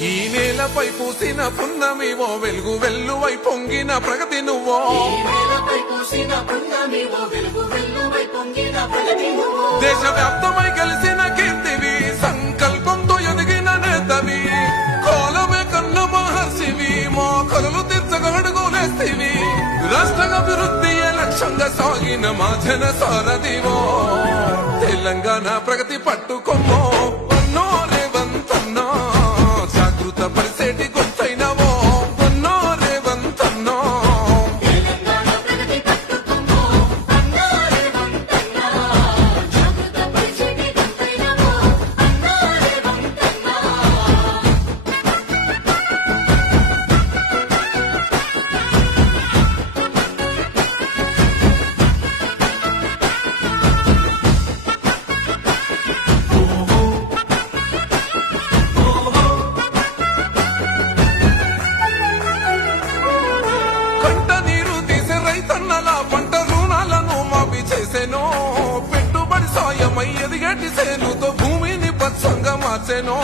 ఈ నేలపై పూసిన పున్నమివో వెలుగు వెల్లువై పొంగిన ప్రగతి నువ్వో దేశవ్యాప్తమై కలిసిన కీర్తివి సంకల్పంతో ఎదిగిన నేతవి కోలమే కన్న మహర్షివి మోకలు తీర్చగడుగులేస్తివి రాష్ట్రాభివృద్ధియే లక్ష్యంగా సాగిన మా జన సారథివో తెలంగాణ ప్రగతి పట్టుకొమ్మో వన్నో రేవంతన్నో జాగృత పరిసేటి గొంతైనవో వన్నో రేవంతన్నో పెట్టుబడి సాయమై ఎదిగటి సేనుతో భూమిని పచ్చంగా మార్చెనో